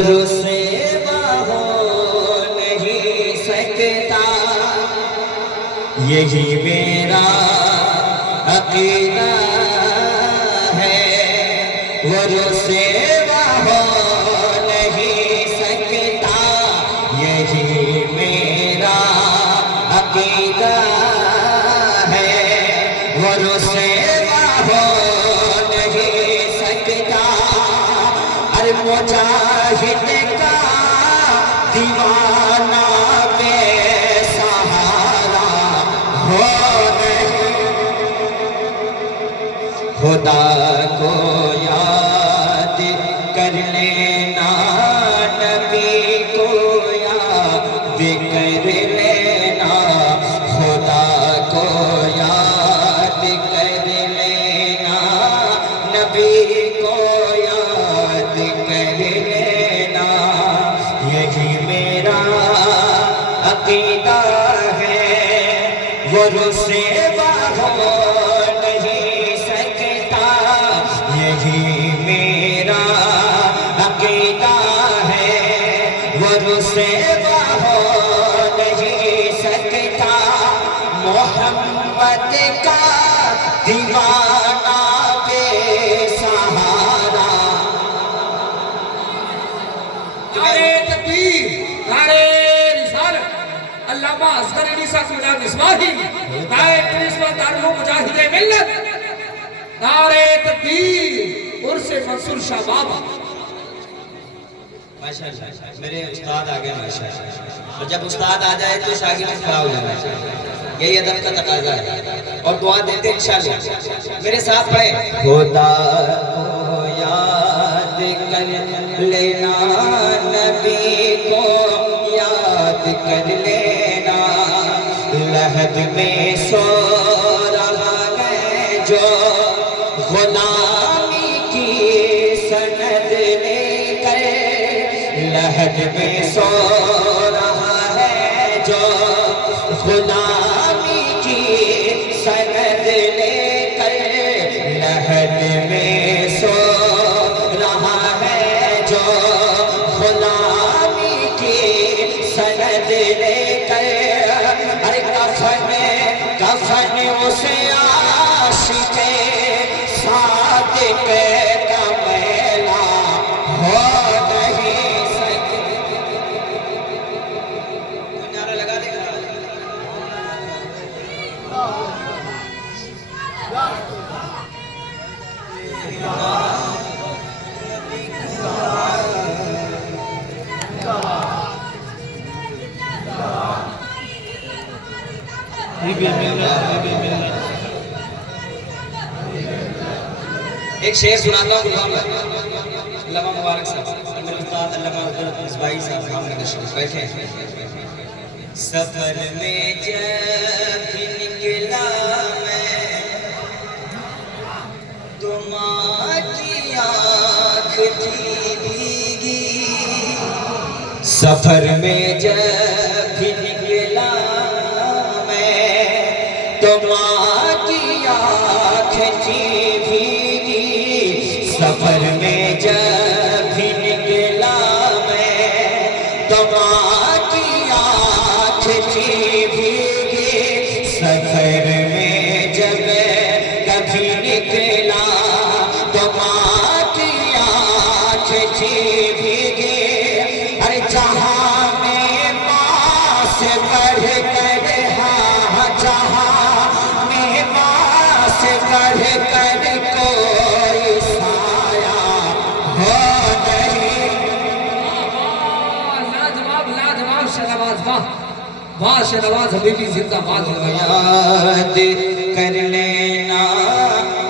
رسوا ہو نہیں سکتا، یہی میرا عقیدہ ہے۔ وہ رسوا ہو نہیں سکتا، یہی میرا عقیدہ ہے۔ وہ رسوا ہو نہیں سکتا، ارے مجاہد کا دیوانہ بے سہارا ہو نہیں۔ خدا کو یاد کر لینا، نبی کو یاد کر لینا، خدا کو یاد کر لینا، نبی کو یاد کر لینا، یہی میرا عقیدہ ہے۔ وہ رسوا ہو نہیں سکتا، یہی میرا عقیدہ ہے۔ وہ رسوا ہو نہیں سکتا، محمد کا دیوانہ بے سہارا۔ نعرہ تکبیر، نعرہ رسالت، علامہ اصغر علی صاحب اللہ مصباحی، نائب پرنسپل دارالعلوم مجاہد ملت، نعرہ تکبیر، عرس منصور شاہ بابا۔ ماشاءاللہ میرے استاد آگئے ماشاءاللہ، اور جب استاد آ جائے تو شاگرد کھڑا ہو جانا چاہیے، یہی ادب کا تقاضا ہے، اور دعا دیتے ہیں انشاءاللہ۔ میرے ساتھ پڑھیں، خدا کو یاد کر لینا، نبی کو یاد کر لینا، لحد میں سو رہا ہے جو غلامی کی سند لے کر، لحد میں سو رہا ہے جو غلامی کی سند لے کر، لحد میں سو رہا ہے جو غلامی کی سند لے کر، ارے کفن اسے عاشق صادق کا میلہ ہو نہیں سکتا۔ نعرہ لگا دے گا۔ ایک شعر سناتا ہوں غلام علامہ مبارک صاحب، میرے استاد علامہ حضرت مصباحی صاحب سامنے تشریف بیٹھے ہیں۔ سفر میں جب نکلا میں تو ماں کی آنکھ تھی بھیگی، سفر میں جب نکلا میں تو ماں کی آنکھ تھی بھیگی، سفر میں جب بھی نکلا میں تو ماں کی آنکھ تھی بھیگی، سفر میں جب کبھی نکلا تو ماں کی آنکھ تھی بھیگی، ارے جہاں میں ماں سے بڑھ کر، ہاں جہاں میں ماں سے بڑھ کر کوئی سایہ ہو نہیں۔ لاجواب لاجواب شہنواز، واہ واہ شہنواز حبیبی زندہ باد۔ یاد کر لینا،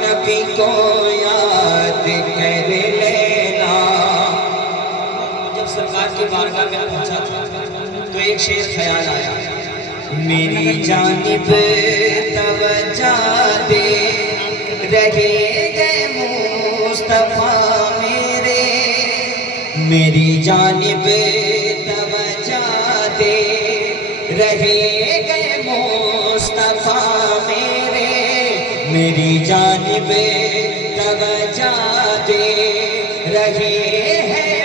نبی کو یاد کر لینا۔ جب سرکار کی بارگاہ میں پہنچا تھا تو ایک شعر خیال آیا، میری جانب توجہ دے رہے گئے مصطفیٰ میرے، میری جانب توجہ دے رہے گئے مصطفیٰ میرے، میری جانب توجہ دے رہے ہیں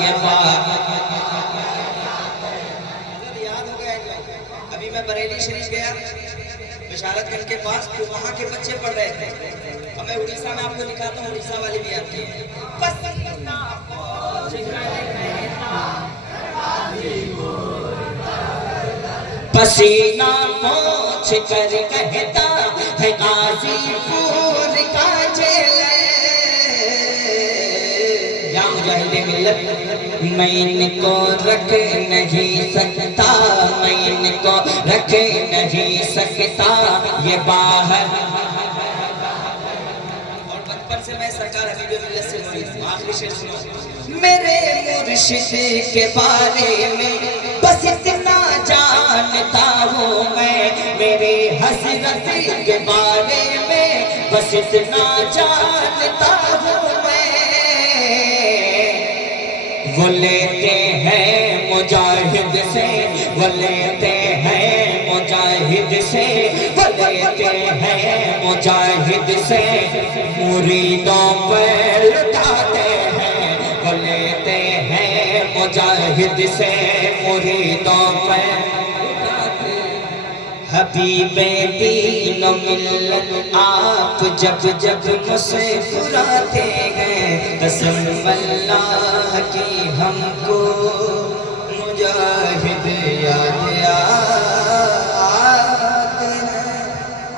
یہ بات. یاد ہو گیا. ابھی میں بریلی شریف گیا بشارت گنج کے پاس، تو وہاں کے بچے پڑھ رہے تھے. اور میں اڑیسہ میں آپ کو دکھاتا ہوں، اڑیسہ والی بھی آتی ہے. پسینہ پوچھ کر کہتا ہے غازی پور کا جیل. یا مجاہد ملت، میں ان کو رکھ نہیں سکتا، میں ان کو رکھ نہیں سکتا یہ باہر. اور بچپن سے میں سرکار حبیب ملت سے مرید ہوں. آخری شعر سنو. میرے مرشد کے بارے میں بس اتنا جانتا ہوں میں، میرے حضرت کے بارے میں بس اتنا جانتا ہوں میں. وہ لیتے ہیں مجاہد سے، وہ لیتے ہیں مجاہد سے، وہ لیتے ہیں مجاہد سے، مریدوں پر لٹاتے ہیں. وہ لیتے ہیں مجاہد سے، مریدوں پر لٹاتے ہیں. حبیب دین و ملت آپ جب جب مسکراتے ہیں، قسم اللہ کی ہم کو مجاہد یاد